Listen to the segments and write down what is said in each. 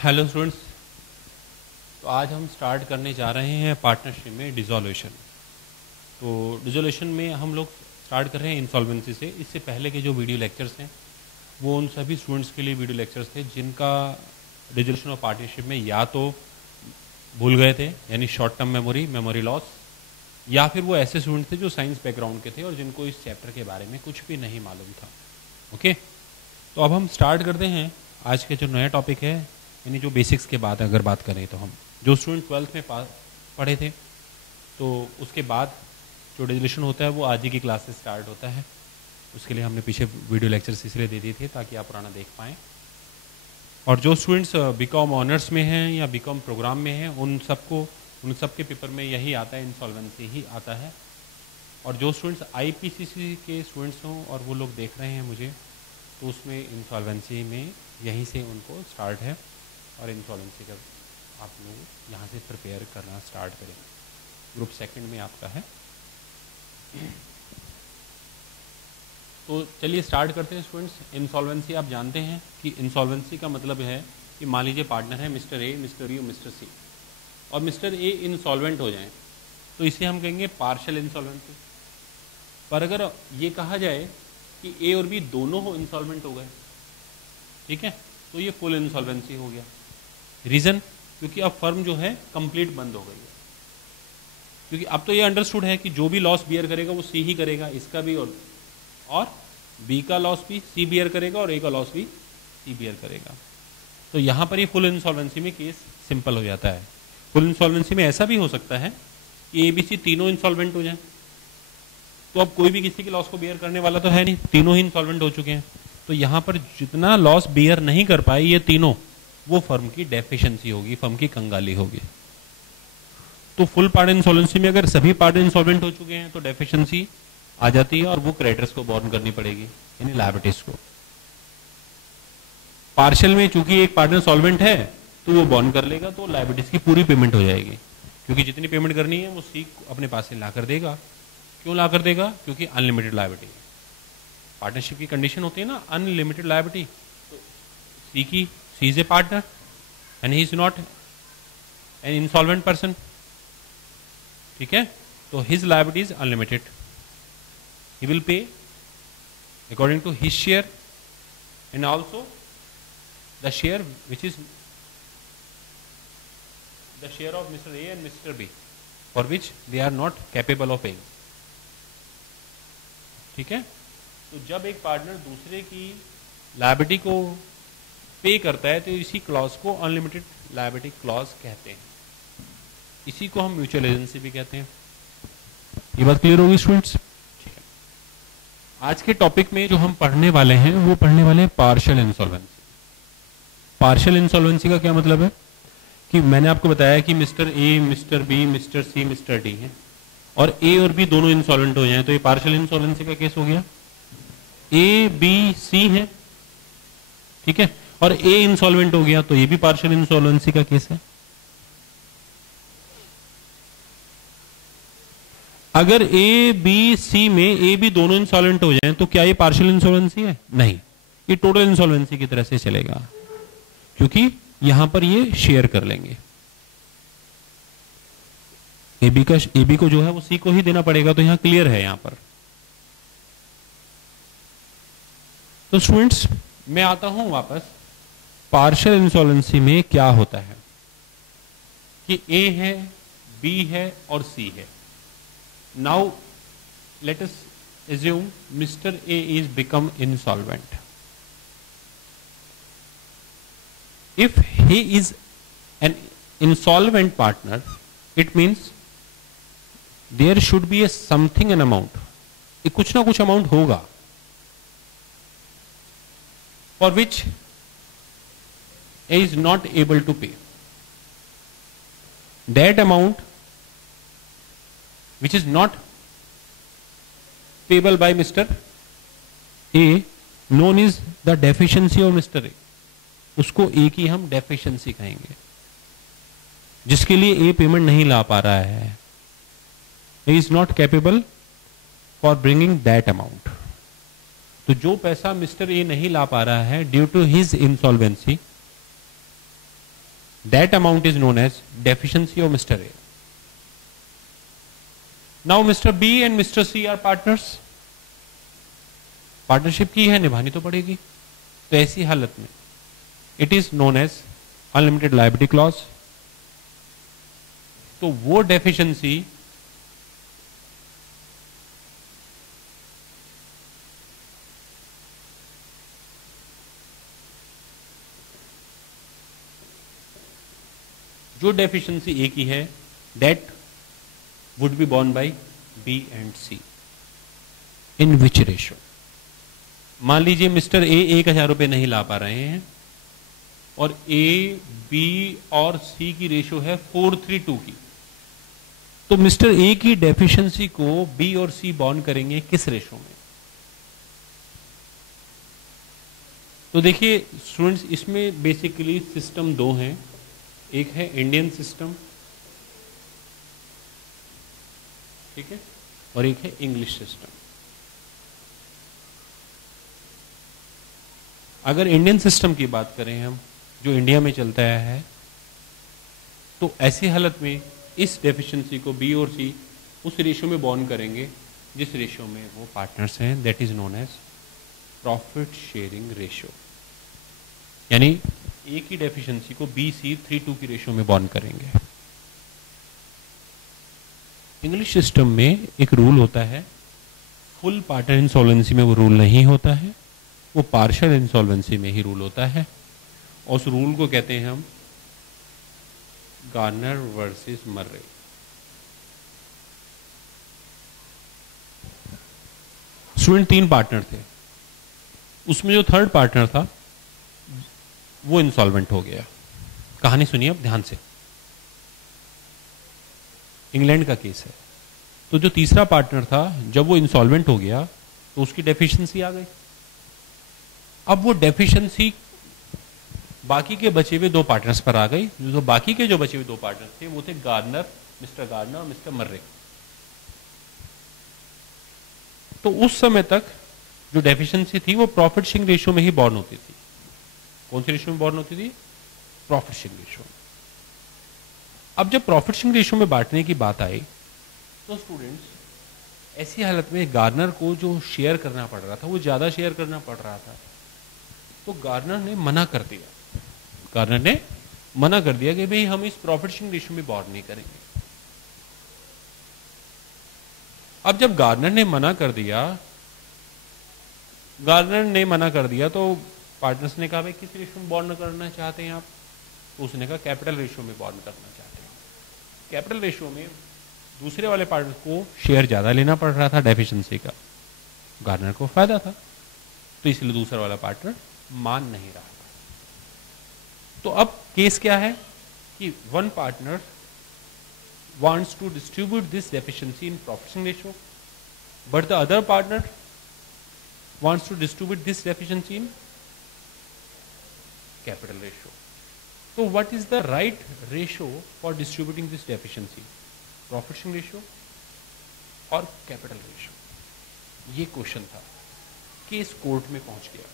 Hello students. तो आज हम स्टार्ट करने जा रहे हैं पार्टनरशिप में डिसोल्यूशन। तो डिसोल्यूशन में हम लोग स्टार्ट कर रहे हैं इंसॉल्वेंसी से। इससे पहले के जो वीडियो लेक्चर्स हैं वो उन सभी स्टूडेंट्स के लिए वीडियो लेक्चर्स थे जिनका डिसोल्यूशन ऑफ पार्टनरशिप में या तो भूल गए थे यानी शॉर्ट टर्म मेमोरी लॉस, या फिर वो ऐसे स्टूडेंट थे जो साइंस बैकग्राउंड के थे और जिनको इस चैप्टर के बारे में कुछ भी नहीं मालूम था। ओके, तो अब हम स्टार्ट करते हैं आज के जो नया टॉपिक है, यानी जो बेसिक्स के बाद अगर बात करें तो हम जो स्टूडेंट 12th में पढ़े थे तो उसके बाद जो डिसोल्यूशन होता है वो आज ही की क्लास से स्टार्ट होता है। उसके लिए हमने पीछे वीडियो लेक्चर्स इसलिए दे दिए थे ताकि आप पुराना देख पाएँ। और जो स्टूडेंट्स बीकॉम ऑनर्स में हैं या बीकॉम प्रोग्राम में हैं उन सब के पेपर में यही आता है, इंसॉल्वेंसी ही आता है। और जो स्टूडेंट्स आईपीसीसी के स्टूडेंट्स हों और वो लोग देख रहे हैं मुझे, तो उसमें इंसॉल्वेंसी में यहीं से उनको स्टार्ट है और इंसॉल्वेंसी का आप लोग यहाँ से प्रिपेयर करना स्टार्ट करें। ग्रुप सेकंड में आपका है। तो चलिए स्टार्ट करते हैं स्टूडेंट्स। इंसॉल्वेंसी आप जानते हैं कि इंसॉल्वेंसी का मतलब है कि मान लीजिए पार्टनर है मिस्टर ए, मिस्टर बी और मिस्टर सी, और मिस्टर ए इंसॉल्वेंट हो जाएं तो इसे हम कहेंगे पार्शियल इंसॉल्वेंसी। पर अगर ये कहा जाए कि ए और बी दोनों हो इंसॉल्वेंट हो गए, ठीक है, तो ये फुल इंसॉल्वेंसी हो गया। रीजन, क्योंकि अब फर्म जो है कंप्लीट बंद हो गई है। क्योंकि अब तो ये अंडरस्टूड है कि जो भी लॉस बियर करेगा वो सी ही करेगा, इसका भी और बी का लॉस भी सी बियर करेगा और ए का लॉस भी सी बियर करेगा। तो यहाँ पर ये फुल इंसॉल्वेंसी में केस सिंपल हो जाता है। फुल इंसॉल्वेंसी में ऐसा भी हो सकता है कि ए बी सी तीनों इंसॉल्वेंट हो जाए, तो अब कोई भी किसी के लॉस को बियर करने वाला तो है नहीं, तीनों ही इंसॉल्वेंट हो चुके हैं। तो यहाँ पर जितना लॉस बियर नहीं कर पाए ये तीनों, वो फर्म की डेफिशिएंसी होगी, फर्म की कंगाली होगी। तो फुल पार्ट इंसॉल्वेंसी में अगर सभी पार्ट इंसॉल्वेंट हो चुके हैं तो डेफिशिएंसी आ जाती है और वो क्रेडिटर्स को बॉर्न करनी पड़ेगी, यानी लायबिलिटीज को। पार्शियल में चूंकि एक पार्टनर सॉल्वेंट है तो वो बॉर्न कर लेगा, तो लायबिलिटीज की पूरी पेमेंट हो जाएगी, क्योंकि जितनी पेमेंट करनी है वो सी अपने पास से ला कर देगा। क्यों ला कर देगा? क्योंकि अनलिमिटेड लायबिलिटी पार्टनरशिप की कंडीशन होती है ना, अनलिमिटेड लायबिलिटी। तो C is a partner and he is not an insolvent person, ठीक है, तो his liability is unlimited. He will pay according to his share and also the share which is the share of mister A and mister B for which they are not capable of paying, ठीक है। तो जब एक partner दूसरे की liability को पे करता है तो इसी क्लॉज को अनलिमिटेड लायबिलिटी क्लॉज कहते हैं। इसी को हम म्यूचुअल एजेंसी भी कहते हैं। ये बात क्लियर होगी स्टूडेंट्स? ठीक है। आज के टॉपिक में जो हम पढ़ने वाले हैं वो पढ़ने वाले हैं पार्शियल इंसॉल्वेंसी। पार्शियल इंसॉल्वेंसी का क्या मतलब है कि मैंने आपको बताया कि mister A, mister B, mister C, mister D है और ए और बी दोनों इंसॉल्वेंट हो जाएं तो ये पार्शियल इंसॉल्वेंसी का केस हो गया। ए बी सी है, ठीक है, और ए इंसॉल्वेंट हो गया तो ये भी पार्शियल इंसॉल्वेंसी का केस है। अगर ए बी सी में ए बी दोनों इंसॉल्वेंट हो जाएं तो क्या ये पार्शियल इंसॉल्वेंसी है? नहीं, ये टोटल इंसॉल्वेंसी की तरह से चलेगा, क्योंकि यहां पर ये शेयर कर लेंगे। ए बी को जो है वो सी को ही देना पड़ेगा, तो यहां क्लियर है यहां पर। तो स्टूडेंट्स मैं आता हूं वापस। पार्शियल इंसॉल्वेंसी में क्या होता है कि ए है, बी है और सी है। Now let us assume mister A is become insolvent. If he is an insolvent partner it means there should be a something an amount, कुछ ना कुछ अमाउंट होगा for which A is not able to pay. That amount which is not payable by Mr. A known is the deficiency of Mr. A. उसको A की हम deficiency कहेंगे, जिसके लिए A पेमेंट नहीं ला पा रहा है। A is not capable for bringing that amount. तो जो पैसा मिस्टर ए नहीं ला पा रहा है due to his insolvency, That amount is known as deficiency of Mr. A. Now Mr. B and Mr. C are partners. Partnership की है, निभानी तो पड़ेगी. तो ऐसी हालत में it is known as unlimited liability clause. तो वो डेफिशिएंसी जो डेफिशिएंसी ए की है, that would be borne by B and C. In which ratio? मान लीजिए मिस्टर ए 1,000 रुपए नहीं ला पा रहे हैं और ए, बी और सी की रेशो है 4:3:2 की. तो मिस्टर ए की डेफिशिएंसी को बी और सी बॉर्न करेंगे किस रेशो में? तो देखिए स्टूडेंट्स, इसमें बेसिकली सिस्टम दो हैं. एक है इंडियन सिस्टम, ठीक है, और एक है इंग्लिश सिस्टम. अगर इंडियन सिस्टम की बात करें हम, जो इंडिया में चलता है, तो ऐसी हालत में इस डेफिशिएंसी को बी और सी उस रेशो में बॉर्न करेंगे जिस रेशो में वो पार्टनर्स हैं. That is known as profit sharing ratio. यानी ए की डेफिशिएंसी को बी सी 3:2 की रेशो में बॉर्न करेंगे. इंग्लिश सिस्टम में एक रूल होता है, फुल पार्टनर इंसॉल्वेंसी में वो रूल नहीं होता है, वो पार्शियल इंसॉल्वेंसी में ही रूल होता है. और उस रूल को कहते हैं हम गार्नर वर्सेस मर्रे. स्टूडेंट 3 पार्टनर थे, उसमें जो थर्ड पार्टनर था वो इंसॉल्वेंट हो गया. कहानी सुनिए अब ध्यान से, इंग्लैंड का केस है. तो जो तीसरा पार्टनर था, जब वो इंसॉल्वेंट हो गया तो उसकी डेफिशिएंसी आ गई. अब वो डेफिशिएंसी बाकी के बचे हुए 2 पार्टनर्स पर आ गई. जो बाकी के जो बचे हुए 2 पार्टनर्स थे वो थे गार्नर, मिस्टर गार्नर और मिस्टर मर्रे. तो उस समय तक जो डेफिशिएंसी थी वो प्रॉफिट शेयरिंग रेशियो में ही बॉर्न होती थी. कौन सी रेशियो में बॉर्न होती थी? Profit sharing ratio. अब जब प्रॉफिट शेयरिंग रेशियो में बांटने की बात आई तो स्टूडेंट्स ऐसी हालत में गार्नर को जो शेयर करना पड़ रहा था वो ज्यादा शेयर करना पड़ रहा था. तो गार्नर ने मना कर दिया. गार्नर ने मना कर दिया कि भाई हम इस प्रॉफिट शेयरिंग रेशियो में बॉर्न नहीं करेंगे. अब जब गार्नर ने मना कर दिया तो पार्टनर्स ने कहा भाई किस रेशियो में बॉर्न करना चाहते हैं आप? तो उसने कहा कैपिटल रेशियो में बॉर्न करना चाहते हैं. कैपिटल रेशियो में दूसरे वाले पार्टनर को शेयर ज्यादा लेना पड़ रहा था डेफिशिएंसी का, गार्नर को फायदा था, तो इसलिए दूसरा वाला पार्टनर मान नहीं रहा था. तो अब केस क्या है कि one partner wants to distribute this deficiency in profit sharing ratio, but the other partner wants to distribute this deficiency in capital ratio. So what is the right ratio for distributing this deficiency? Profit sharing ratio और capital ratio? ये question था. Case court में पहुंच गया.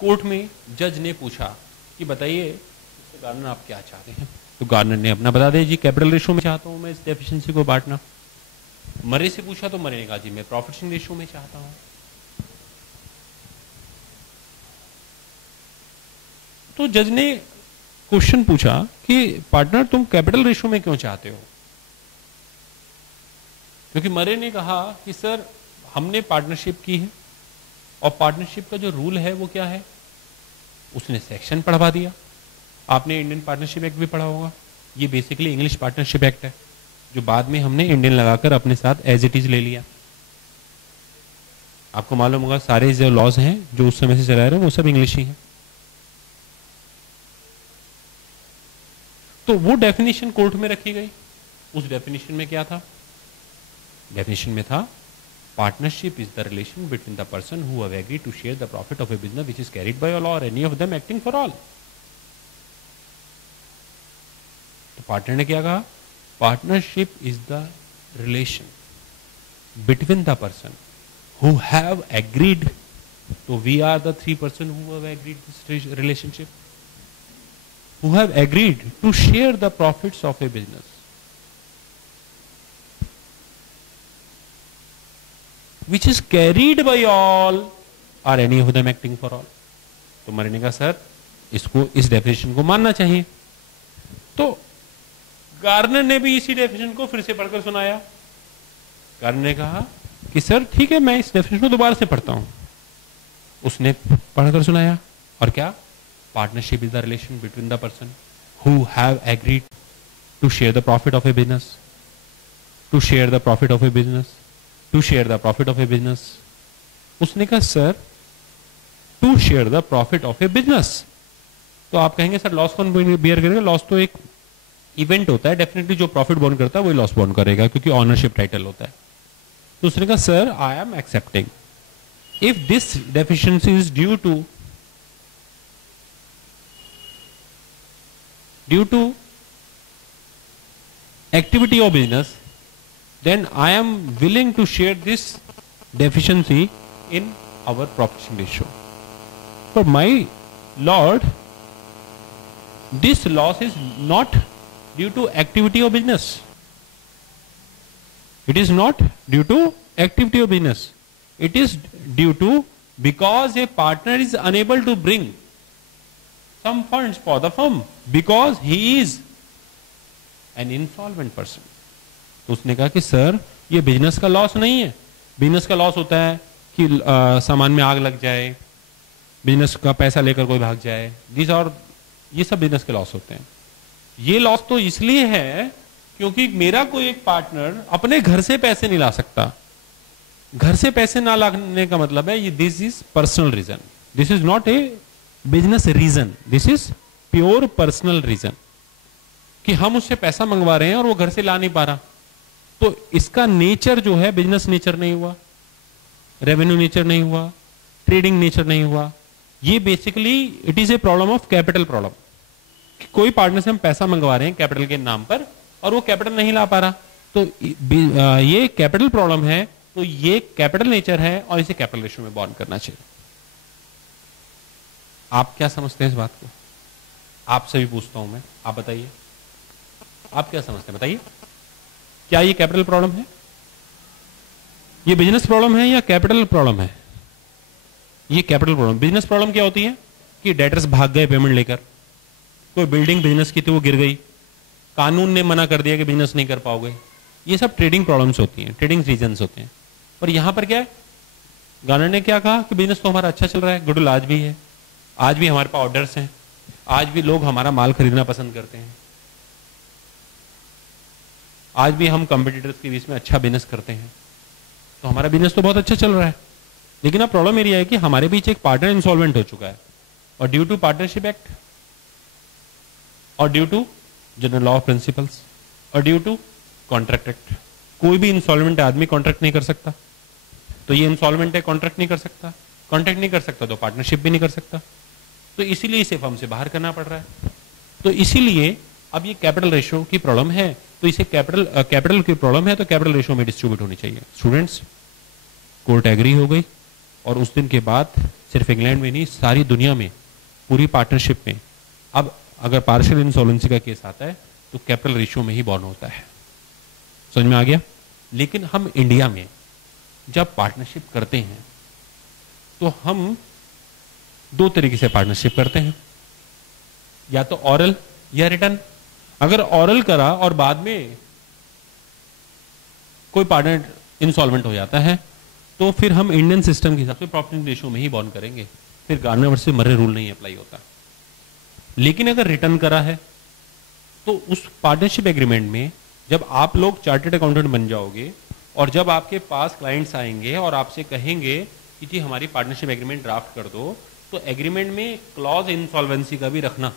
Court में जज ने पूछा कि बताइए गार्नर आप क्या चाहते हैं? तो गार्नर ने अपना बता दिया, जी कैपिटल रेशियो में चाहता हूं मैं इस डेफिशिएंसी को बांटना. मरे से पूछा तो मरे ने कहा जी मैं प्रॉफिट शेयरिंग रेशियो में चाहता हूं. तो जज ने क्वेश्चन पूछा कि पार्टनर तुम कैपिटल रेशियो में क्यों चाहते हो? क्योंकि मरे ने कहा कि सर हमने पार्टनरशिप की है और पार्टनरशिप का जो रूल है वो क्या है. उसने सेक्शन पढ़वा दिया. आपने इंडियन पार्टनरशिप एक्ट भी पढ़ा होगा. ये बेसिकली इंग्लिश पार्टनरशिप एक्ट है जो बाद में हमने इंडियन लगाकर अपने साथ एज इट इज ले लिया. आपको मालूम होगा सारे जो लॉज हैं जो उस समय से चला रहे हैं वो सब इंग्लिश ही हैं. तो वो डेफिनेशन कोर्ट में रखी गई. उस डेफिनेशन में क्या था? डेफिनेशन में था partnership is the relation between the person who have agreed to share the profit of a business which is carried by all or any of them acting for all. तो partner ने क्या कहा? Partnership is the relation between the person who have agreed. तो we are the 3 person who have agreed this relationship. who have agreed to share the profits of a business, which is carried by all or any of them acting for all. तो मरे ने कहा sir इसको, इस definition को मानना चाहिए। तो गार्नर ने भी इसी डेफिनेशन को फिर से पढ़कर सुनाया। गार्नर ने कहा कि सर ठीक है, मैं इस डेफिनेशन को दोबारा से पढ़ता हूं। उसने पढ़कर सुनाया, और क्या? Partnership is the relation between the person who have agreed to share the profit of a business, to share the profit of a business, to share the profit of a business. उसने कहा sir to share the profit of a business, तो आप कहेंगे sir loss कौन bear करेगा? Loss तो एक event होता है, डेफिनेटली जो प्रॉफिट बॉर्न करता है वही लॉस बॉर्न करेगा, क्योंकि ऑनरशिप टाइटल होता है। तो उसने कहा sir I am accepting if this deficiency is due to activity of business, then I am willing to share this deficiency in our profit ratio. For my lord, this loss is not due to activity of business. It is not due to activity of business. It is due to because a partner is unable to bring some funds for the firm because he is an insolvent person. तो उसने कहा कि sir ये business का loss नहीं है। Business का loss होता है कि सामान में आग लग जाए, बिजनेस का पैसा लेकर कोई भाग जाए, और ये सब बिजनेस के लॉस होते हैं। ये लॉस तो इसलिए है क्योंकि मेरा कोई एक पार्टनर अपने घर से पैसे नहीं ला सकता। घर से पैसे ना लाने का मतलब है ये this is personal reason, this is not a business reason, this is pure personal reason कि हम उससे पैसा मंगवा रहे हैं और वो घर से ला नहीं पा रहा। तो इसका नेचर जो है बिजनेस नेचर नहीं हुआ, रेवेन्यू नेचर नहीं हुआ, ट्रेडिंग नेचर नहीं हुआ। ये basically it is a problem of capital problem. कोई पार्टनर से हम पैसा मंगवा रहे हैं कैपिटल के नाम पर और वो कैपिटल नहीं ला पा रहा, तो ये कैपिटल प्रॉब्लम है। तो ये कैपिटल नेचर है और इसे कैपिटल रेशियो में बॉन्ड करना चाहिए। आप क्या समझते हैं इस बात को? आपसे भी पूछता हूं मैं, आप बताइए आप क्या समझते हैं, बताइए। क्या ये कैपिटल प्रॉब्लम है, ये बिजनेस प्रॉब्लम है या कैपिटल प्रॉब्लम है? ये कैपिटल प्रॉब्लम। बिजनेस प्रॉब्लम क्या होती है कि डेटर्स भाग गए पेमेंट लेकर, कोई बिल्डिंग बिजनेस की थी वो गिर गई, कानून ने मना कर दिया कि बिजनेस नहीं कर पाओगे। ये सब ट्रेडिंग प्रॉब्लम्स होती हैं, ट्रेडिंग रीजंस होते हैं। पर यहां पर क्या है, गार्नर ने क्या कहा कि बिजनेस तो हमारा अच्छा चल रहा है, गुडविल आज भी है, आज भी हमारे पास ऑर्डर्स हैं, आज भी लोग हमारा माल खरीदना पसंद करते हैं, आज भी हम कंपटीटर्स के बीच में अच्छा बिजनेस करते हैं, तो हमारा बिजनेस तो बहुत अच्छा चल रहा है। लेकिन अब प्रॉब्लम एरिया है कि हमारे बीच एक पार्टनर इंसॉल्वेंट हो चुका है, और ड्यू टू पार्टनरशिप एक्ट और due to general law of principles और ड्यू टू कॉन्ट्रैक्ट एक्ट, कोई भी इंसॉल्वेंट आदमी कॉन्ट्रैक्ट नहीं कर सकता। तो ये इंसॉल्वेंट है, कॉन्ट्रैक्ट नहीं कर सकता, कॉन्ट्रैक्ट नहीं कर सकता तो पार्टनरशिप भी नहीं कर सकता, तो इसीलिए इसे फर्म से बाहर करना पड़ रहा है। तो इसीलिए अब ये कैपिटल रेशियो की प्रॉब्लम है, तो इसे कैपिटल की प्रॉब्लम है तो कैपिटल रेशियो में डिस्ट्रीब्यूट होनी चाहिए। स्टूडेंट्स, कोर्ट एग्री हो गई और उस दिन के बाद सिर्फ इंग्लैंड में नहीं सारी दुनिया में पूरी पार्टनरशिप में अब अगर पार्शियल इंसॉल्वेंसी का केस आता है तो कैपिटल रेशियो में ही बॉर्न होता है। समझ में आ गया? लेकिन हम इंडिया में जब पार्टनरशिप करते हैं तो हम दो तरीके से पार्टनरशिप करते हैं, या तो ऑरल या रिटर्न। अगर ऑरल करा और बाद में कोई पार्टनर इंसॉल्वेंट हो जाता है तो फिर हम इंडियन सिस्टम के हिसाब से प्रॉफिट रेशियो में ही बॉर्न करेंगे, फिर गार्नर वर्सेस मर्रे रूल नहीं अप्लाई होता। लेकिन अगर रिटर्न करा है तो उस पार्टनरशिप एग्रीमेंट में जब आप लोग चार्टर्ड अकाउंटेंट बन जाओगे और जब आपके पास क्लाइंट्स आएंगे और आपसे कहेंगे कि जी हमारी पार्टनरशिप एग्रीमेंट ड्राफ्ट कर दो, तो एग्रीमेंट में क्लॉज इंसॉल्वेंसी का भी रखना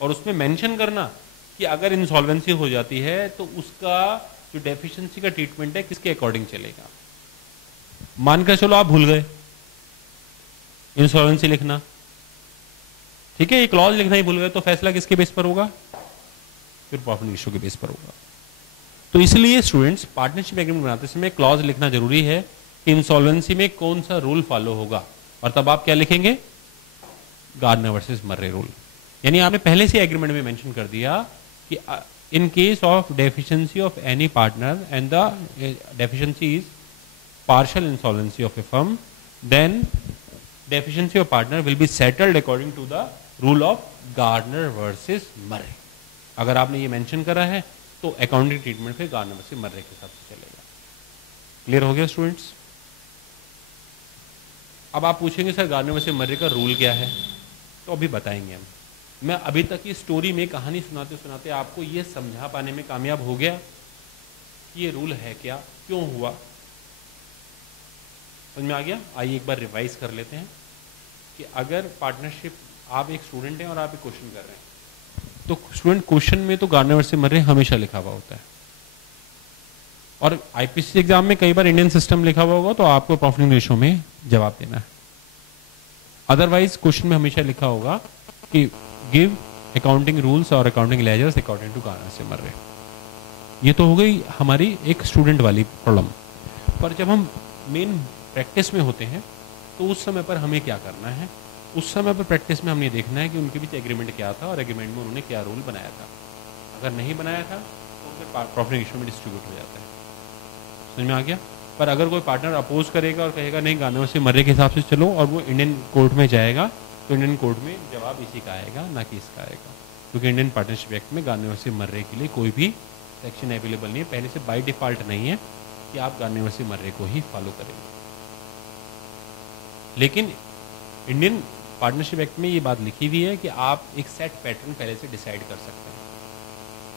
और उसमें मेंशन करना कि अगर इंसॉल्वेंसी हो जाती है तो उसका जो डेफिशिएंसी का ट्रीटमेंट है किसके अकॉर्डिंग चलेगा। मानकर चलो आप भूल गए इंसॉल्वेंसी लिखना, ठीक है, ये क्लॉज लिखना ही भूल गए, तो फैसला किसके बेस पर होगा? फिर प्रॉफिट रेशियो के बेस पर होगा। तो इसलिए स्टूडेंट्स पार्टनरशिप एग्रीमेंट बनाते समय क्लॉज लिखना जरूरी है कि इंसॉल्वेंसी में कौन सा रूल फॉलो होगा, और तब आप क्या लिखेंगे? गार्नर वर्सेस मर्रे रूल। यानी आपने पहले से एग्रीमेंट में मेंशन कर दिया कि in case of deficiency of any partner and the deficiency is partial insolvency of a firm, then deficiency of partner will be settled according to the rule of Gardner versus Murray. अगर आपने ये mention करा है तो accounting treatment फिर Garner versus मर्रे के हिसाब से चलेगा। क्लियर हो गया स्टूडेंट्स? अब आप पूछेंगे सर गार्नर वर्सेस मर्रे का रूल क्या है, तो अभी बताएंगे हम। मैं अभी तक की स्टोरी में कहानी सुनाते सुनाते आपको ये समझा पाने में कामयाब हो गया कि ये रूल है क्या, क्यों हुआ, समझ में आ गया? आइए एक बार रिवाइज कर लेते हैं कि अगर पार्टनरशिप, आप एक स्टूडेंट हैं और आप एक क्वेश्चन कर रहे हैं, तो स्टूडेंट क्वेश्चन में तो गार्नर वर्सेस मर्रे हमेशा लिखा हुआ होता है, और आईपीसी एग्जाम में कई बार इंडियन सिस्टम लिखा हुआ होगा तो आपको प्रॉफिट रेशो में जवाब देना है। अदरवाइज क्वेश्चन में हमेशा लिखा होगा कि गिव अकाउंटिंग रूल्स और accounting ledgers according to Garner versus Murray. ये तो हो गई हमारी एक स्टूडेंट वाली प्रॉब्लम। पर जब हम मेन प्रैक्टिस में होते हैं तो उस समय पर हमें क्या करना है, उस समय पर प्रैक्टिस में हमने देखना है कि उनके बीच एग्रीमेंट क्या था और एग्रीमेंट में उन्होंने क्या रूल बनाया था। अगर नहीं बनाया था तो फिर प्रॉफिट रेशियो में डिस्ट्रीब्यूट हो जाता है। समझ में आ गया? पर अगर कोई पार्टनर अपोज करेगा और कहेगा नहीं गार्नर वर्सेस मर्रे के हिसाब से चलो, और वो इंडियन कोर्ट में जाएगा, तो इंडियन कोर्ट में जवाब इसी का आएगा, ना कि इसका आएगा, क्योंकि इंडियन पार्टनरशिप एक्ट में गार्नर वर्सेस मर्रे के लिए कोई भी सेक्शन अवेलेबल नहीं है, पहले से बाय डिफॉल्ट नहीं है कि आप गार्नर वर्सेस मर्रे को ही फॉलो करेंगे। लेकिन इंडियन पार्टनरशिप एक्ट में ये बात लिखी हुई है कि आप एक सेट पैटर्न पहले से डिसाइड कर सकते हैं।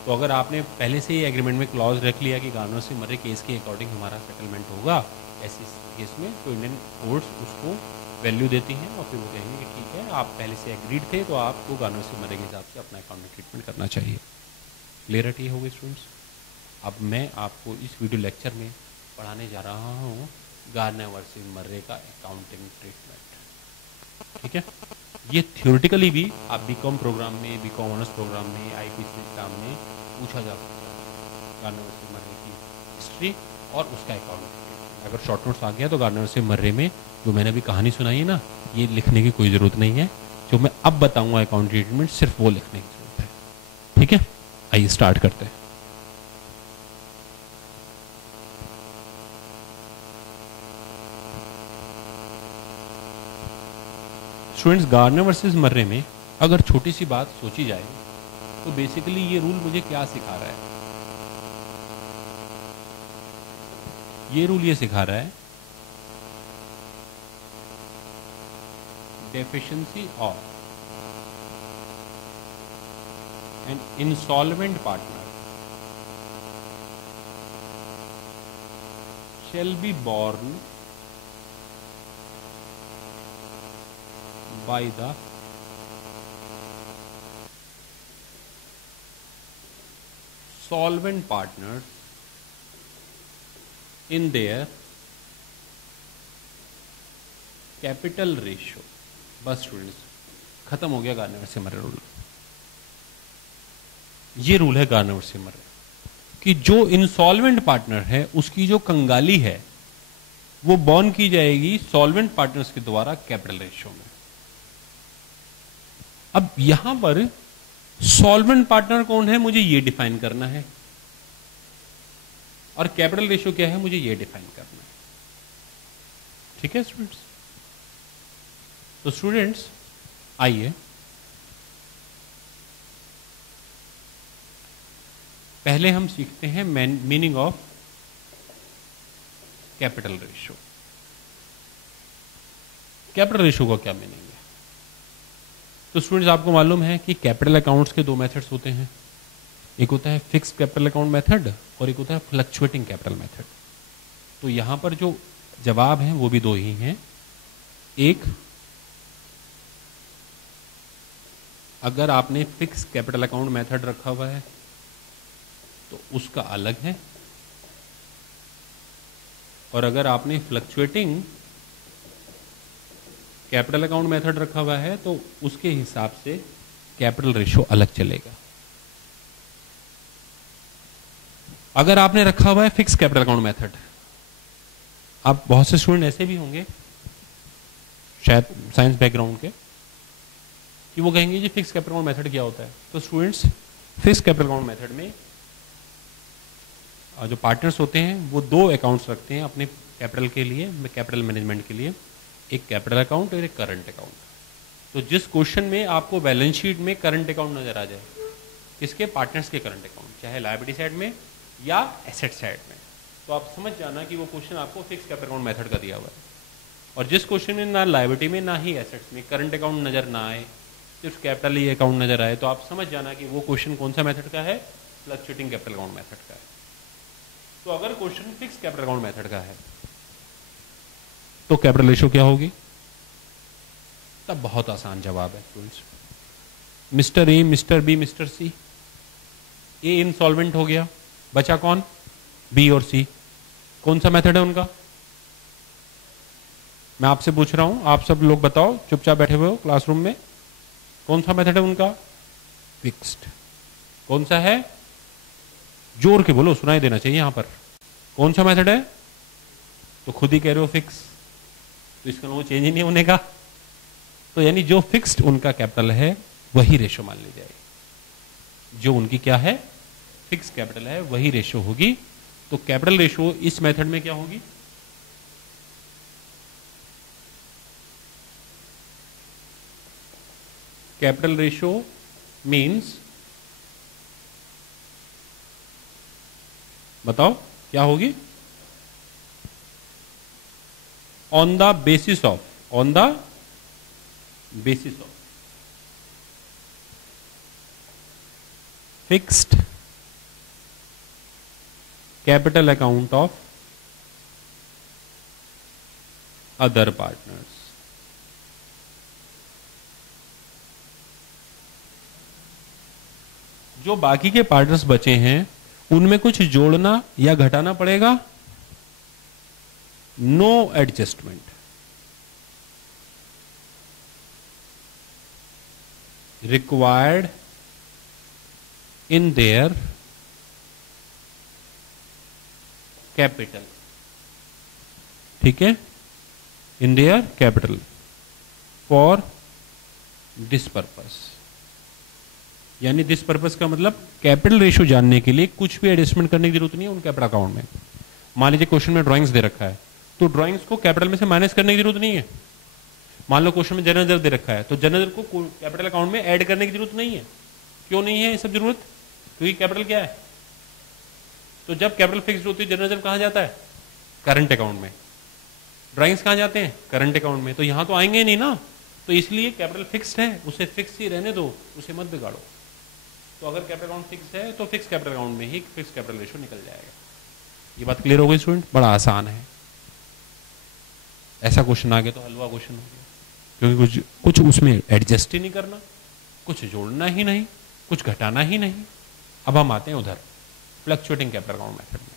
तो अगर आपने पहले से ही एग्रीमेंट में क्लॉज रख लिया कि गार्नर वर्सेस मर्रे केस के अकॉर्डिंग हमारा सेटलमेंट होगा ऐसे केस में, तो इंडियन कोर्ट्स उसको वैल्यू देती हैं और फिर वो कहेंगे कि ठीक है आप पहले से एग्रीड थे तो आपको गार्नर वर्सेस मर्रे के हिसाब से अपना अकाउंटिंग ट्रीटमेंट करना चाहिए। क्लियरिटी हो गई स्टूडेंट्स? अब मैं आपको इस वीडियो लेक्चर में पढ़ाने जा रहा हूँ गार्नर वर्सेस मर्रे का अकाउंटिंग ट्रीटमेंट। ठीक है? ये थ्योरेटिकली भी आप बीकॉम प्रोग्राम में, बीकॉम ऑनर्स प्रोग्राम में, आईपीसी एग्जाम में पूछा जा सकता है गार्नर वर्सेस मर्रे की हिस्ट्री और उसका अकाउंटिंग। अगर शॉर्ट नोट्स आ गया तो गार्नर वर्सेस मर्रे में जो मैंने अभी कहानी सुनाई है ना, ये लिखने की कोई ज़रूरत नहीं है। जो मैं अब बताऊंगा अकाउंटिंग ट्रीटमेंट, सिर्फ वो लिखने की जरूरत है। ठीक है? आइए स्टार्ट करते हैं। स्टूडेंट्स, गार्नर वर्सेस मर्रे में अगर छोटी सी बात सोची जाए तो बेसिकली ये रूल मुझे क्या सिखा रहा है? ये रूल ये सिखा रहा है deficiency of an insolvent partner shall be borne by the solvent partners in their capital ratio। बस स्टूडेंट्स, खत्म हो गया गार्नर वर्सेस मर्रे रूल। ये रूल है गार्नर वर्सेस मर्रे कि जो इंसॉल्वेंट पार्टनर है उसकी जो कंगाली है वो बॉर्न की जाएगी सॉल्वेंट पार्टनर्स के द्वारा कैपिटल रेशियो में। अब यहां पर सॉल्वेंट पार्टनर कौन है मुझे ये डिफाइन करना है, और कैपिटल रेशियो क्या है मुझे ये डिफाइन करना है। ठीक है स्टूडेंट्स? तो स्टूडेंट्स आइए पहले हम सीखते हैं meaning of capital ratio. Capital ratio का क्या मीनिंग है? तो स्टूडेंट्स आपको मालूम है कि कैपिटल अकाउंट्स के दो मेथड्स होते हैं, एक होता है फिक्स्ड कैपिटल अकाउंट मेथड और एक होता है फ्लक्चुएटिंग कैपिटल मेथड। तो यहां पर जो जवाब हैं वो भी दो ही हैं। एक, अगर आपने फिक्स कैपिटल अकाउंट मेथड रखा हुआ है तो उसका अलग है, और अगर आपने फ्लक्चुएटिंग कैपिटल अकाउंट मेथड रखा हुआ है तो उसके हिसाब से कैपिटल रेशियो अलग चलेगा। अगर आपने रखा हुआ है फिक्स कैपिटल अकाउंट मेथड, आप बहुत से स्टूडेंट ऐसे भी होंगे शायद साइंस बैकग्राउंड के कि वो कहेंगे जी फिक्स कैपिटल अकाउंट मेथड क्या होता है। तो students, fix capital account method में जो पार्टनर्स होते हैं वो दो अकाउंट्स रखते हैं अपने कैपिटल के लिए, कैपिटल मैनेजमेंट के लिए, एक कैपिटल अकाउंट और एक करंट अकाउंट। तो जिस क्वेश्चन में आपको बैलेंस शीट में करंट अकाउंट नजर आ जाए, किसके, पार्टनर्स के करंट अकाउंट, चाहे लायबिलिटी साइड में या एसेट साइड में, तो आप समझ जाना कि वो क्वेश्चन आपको फिक्स कैपिटल अकाउंट मेथड का दिया हुआ है। और जिस क्वेश्चन में ना लायबिलिटी में ना ही एसेट्स में करंट अकाउंट नजर ना आए, सिर्फ कैपिटल ही अकाउंट नजर आए, तो आप समझ जाना कि वो क्वेश्चन कौन सा मेथड का है, फ्लक्चुएटिंग कैपिटल अकाउंट मेथड का है। तो अगर question fix capital account method का है तो कैपिटल रेशियो क्या होगी, तब बहुत आसान जवाब है students. Mister A, mister B, mister C, A insolvent हो गया, बचा कौन, बी और सी। कौन सा मेथड है उनका, मैं आपसे पूछ रहा हूं, आप सब लोग बताओ, चुपचाप बैठे हुए हो क्लासरूम में, कौन सा मेथड है उनका, फिक्स्ड। कौन सा है, जोर के बोलो, सुनाई देना चाहिए यहां पर, कौन सा मेथड है, तो खुद ही कह रहे हो फिक्स, तो इसका वो चेंज ही नहीं होने का। तो यानी जो फिक्स्ड उनका कैपिटल है वही रेशो मान ली जाएगी, जो उनकी क्या है, फिक्स कैपिटल है वही रेशो होगी। तो कैपिटल रेशो इस मेथड में क्या होगी, कैपिटल रेशो मीन्स, बताओ क्या होगी, on the basis of, on the basis of fixed capital account of other partners. जो बाकी के पार्टनर्स बचे हैं उनमें कुछ जोड़ना या घटाना पड़ेगा, no adjustment, required in their capital, ठीक है, in their capital for this purpose. यानी दिस पर्पस का मतलब कैपिटल रेशियो जानने के लिए कुछ भी एडजस्टमेंट करने की जरूरत नहीं है उन कैपिटल अकाउंट में। मान लीजिए क्वेश्चन में ड्राइंग्स दे रखा है, तो ड्राइंग्स को कैपिटल में से माइनस करने की जरूरत नहीं है। मान लो क्वेश्चन में जनरल रिजर्व दे रखा है, तो जनरल रिजर्व को कैपिटल अकाउंट में ऐड करने की जरूरत नहीं है। क्यों नहीं है ये सब जरूरत, क्योंकि कैपिटल क्या है, तो जब कैपिटल फिक्स्ड होती है जनरल रिजर्व कहां जाता है, करंट अकाउंट में, ड्राइंग्स कहां जाते हैं, करंट अकाउंट में, तो यहां तो आएंगे नहीं ना, तो इसलिए कैपिटल फिक्स्ड है, उसे फिक्स ही रहने दो, उसे मत बिगाड़ो। तो अगर कैपिटल अकाउंट फिक्स है तो फिक्स कैपिटल अकाउंट में ही फिक्स कैपिटल रेशियो निकल जाएगा। ये बात क्लियर हो गई स्टूडेंट, बड़ा आसान है। ऐसा क्वेश्चन आ गया तो हलवा क्वेश्चन हो गया, क्योंकि कुछ उसमें एडजस्ट ही नहीं करना, कुछ जोड़ना ही नहीं, कुछ घटाना ही नहीं। अब हम आते हैं उधर फ्लक्चुएटिंग कैपिटल अकाउंट मेथड में।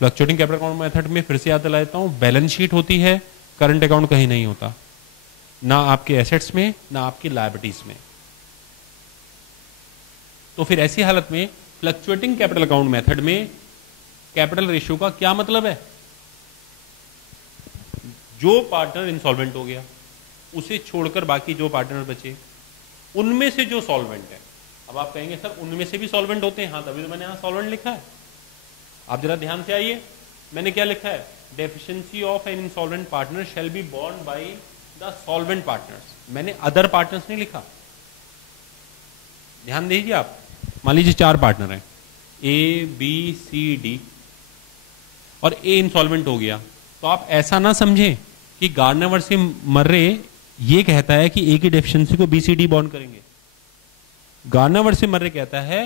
फ्लक्चुएटिंग कैपिटल अकाउंट मेथड में फिर से याद दिला देता हूं, बैलेंस शीट होती है, करंट अकाउंट कहीं नहीं होता, ना आपके एसेट्स में ना आपकी लायबिलिटीज में। तो फिर ऐसी हालत में फ्लक्चुएटिंग कैपिटल अकाउंट मेथड में कैपिटल रेशियो का क्या मतलब है, जो पार्टनर इंसॉल्वेंट हो गया उसे छोड़कर बाकी जो पार्टनर बचे उनमें से जो सॉल्वेंट है। अब आप कहेंगे सर उनमें से भी सॉल्वेंट होते हैं, हाँ तभी तो मैंने यहां सॉल्वेंट लिखा है। आप जरा ध्यान से आइए, मैंने क्या लिखा है, deficiency of an insolvent partner shall be borne by the solvent partners. मैंने अदर पार्टनर्स नहीं लिखा, ध्यान दीजिए आप। मान लीजिए 4 पार्टनर हैं, ए बी सी डी, और ए इंसॉल्वेंट हो गया, तो आप ऐसा ना समझें कि गार्डनर से मर्रे ये कहता है कि ए की डेफिशिएंसी को बी सी डी बॉन्ड करेंगे। गार्डनर से मर्रे कहता है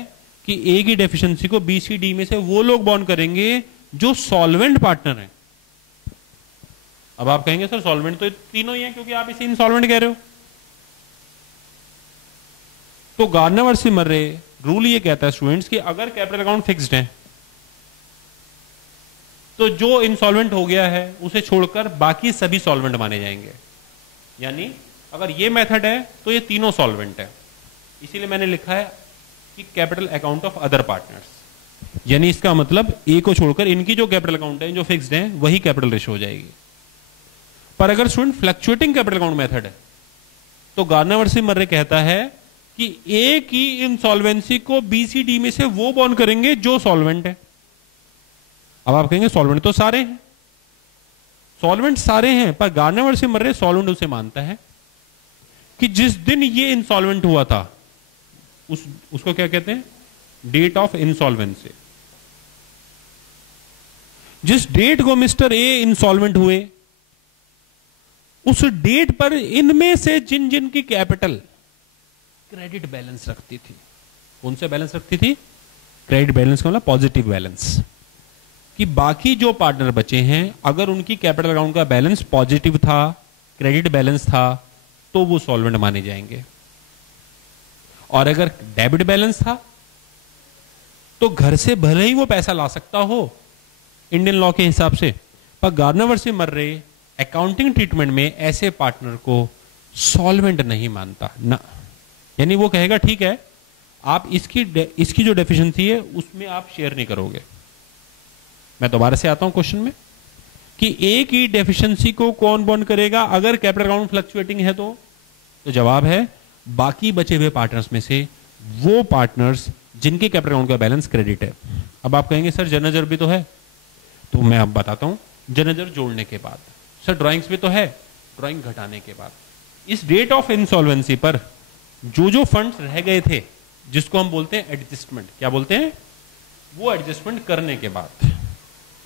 कि ए की डेफिशिएंसी को बी सी डी में से वो लोग बॉन्ड करेंगे जो सॉल्वेंट पार्टनर हैं। अब आप कहेंगे सर सॉल्वेंट तो तीनों ही हैं क्योंकि आप इसे इंसॉल्वेंट कह रहे हो। तो गार्डनर से मर्रे रूल ये कहता है स्टूडेंट्स कि अगर कैपिटल अकाउंट फिक्स्ड है तो जो इंसॉल्वेंट हो गया है उसे छोड़कर बाकी सभी सॉल्वेंट माने जाएंगे। यानी अगर ये मेथड है तो ये तीनों सॉल्वेंट है, इसीलिए मैंने लिखा है कि capital account of other partners. यानी इसका मतलब ए को छोड़कर इनकी जो कैपिटल अकाउंट है जो फिक्स्ड है वही कैपिटल रेशियो हो जाएगी। पर अगर student fluctuating capital account method है तो गार्डनर मर्रे कहता है कि ए की इंसॉल्वेंसी को बी सी डी में से वो बॉन्ड करेंगे जो सॉल्वेंट है। अब आप कहेंगे सॉल्वेंट तो सारे हैं, सॉल्वेंट सारे हैं, पर गार्डनर मर्रे सॉल्वेंट उसे मानता है कि जिस दिन ये इंसॉल्वेंट हुआ था उसको क्या कहते हैं, डेट ऑफ इंसॉल्वेंसी। जिस डेट को मिस्टर ए इंसॉल्वेंट हुए, उस डेट पर इनमें से जिन जिन की कैपिटल क्रेडिट बैलेंस रखती थी, कौन सा बैलेंस रखती थी, क्रेडिट बैलेंस का मतलब पॉजिटिव बैलेंस, कि बाकी जो पार्टनर बचे हैं अगर उनकी कैपिटल अकाउंट का बैलेंस पॉजिटिव था, क्रेडिट बैलेंस था, तो वो सॉल्वेंट माने जाएंगे। और अगर डेबिट बैलेंस था तो घर से भले ही वो पैसा ला सकता हो इंडियन लॉ के हिसाब से, पर गार्डनर मर्रे अकाउंटिंग ट्रीटमेंट में ऐसे पार्टनर को सॉल्वेंट नहीं मानता ना। यानी वो कहेगा ठीक है, आप इसकी जो डेफिशिएंसी है उसमें आप शेयर नहीं करोगे। मैं दोबारा से आता हूं क्वेश्चन में कि ए की डेफिशिएंसी को कौन बॉन्ड करेगा अगर कैपिटल अकाउंट फ्लक्चुएटिंग है, तो जवाब है बाकी बचे हुए पार्टनर्स में से वो पार्टनर्स जिनके कैपिटल अकाउंट का बैलेंस क्रेडिट है। अब आप कहेंगे सर जनरल रिजर्व भी तो है, तो मैं अब बताता हूं। जनरल रिजर्व जोड़ने के बाद, सर ड्राइंग्स भी तो है, ड्राइंग घटाने के बाद, इस डेट ऑफ इंसॉल्वेंसी पर जो जो फंड्स रह गए थे जिसको हम बोलते हैं एडजस्टमेंट, क्या बोलते हैं, वो एडजस्टमेंट करने के बाद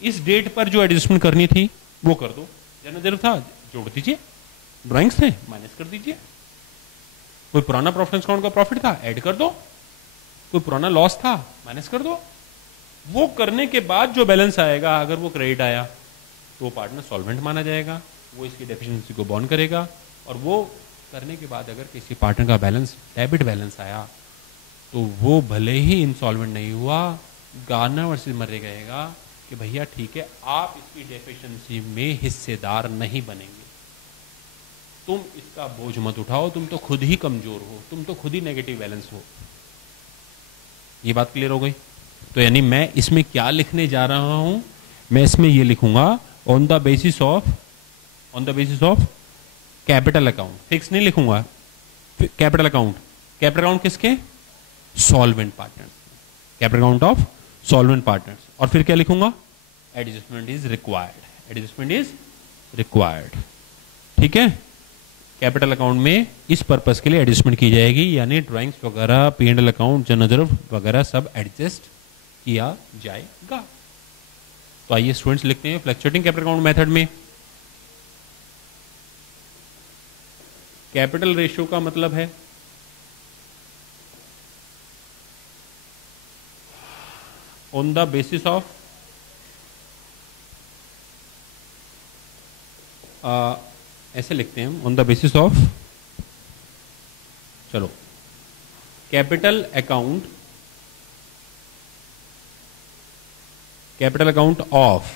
इस डेट पर जो एडजस्टमेंट करनी थी वो कर दो। जनरल रिजर्व था जोड़ दीजिए, ड्राइंग्स थे माइनस कर दीजिए, कोई पुराना प्रॉफिट अकाउंट का प्रॉफिट था ऐड कर दो, कोई पुराना लॉस था माइनस कर दो। वो करने के बाद जो बैलेंस आएगा अगर वो क्रेडिट आया तो वो पार्टनर सॉल्वेंट माना जाएगा, वो इसकी डेफिशिएंसी को बॉन्ड करेगा। और वो करने के बाद अगर किसी पार्टनर का बैलेंस डेबिट बैलेंस आया तो वो भले ही इंसॉल्वेंट नहीं हुआ, गार्डनर मर्रे कहेगा कि भैया ठीक है, आप इसकी डेफिशिएंसी में हिस्सेदार नहीं बनेंगे, तुम इसका बोझ मत उठाओ, तुम तो खुद ही कमजोर हो, तुम तो खुद ही नेगेटिव बैलेंस हो। ये बात क्लियर हो गई? तो यानी मैं इसमें क्या लिखने जा रहा हूं, मैं इसमें ये लिखूंगा on the basis of capital account, fix नहीं लिखूंगा, कैपिटल अकाउंट। कैपिटल अकाउंट किसके, solvent partners, capital account of solvent partners. और फिर क्या लिखूंगा, adjustment is required, adjustment is required. ठीक है, कैपिटल अकाउंट में इस पर्पस के लिए एडजस्टमेंट की जाएगी, यानी ड्राइंग्स वगैरह, P&L अकाउंट, जनरल रिजर्व वगैरह सब एडजस्ट किया जाएगा। तो आइए स्टूडेंट्स लिखते हैं फ्लक्चुएटिंग कैपिटल अकाउंट मेथड में कैपिटल रेशियो का मतलब है ऑन द बेसिस ऑफ ऐसे लिखते हैं ऑन द बेसिस ऑफ, चलो, capital account of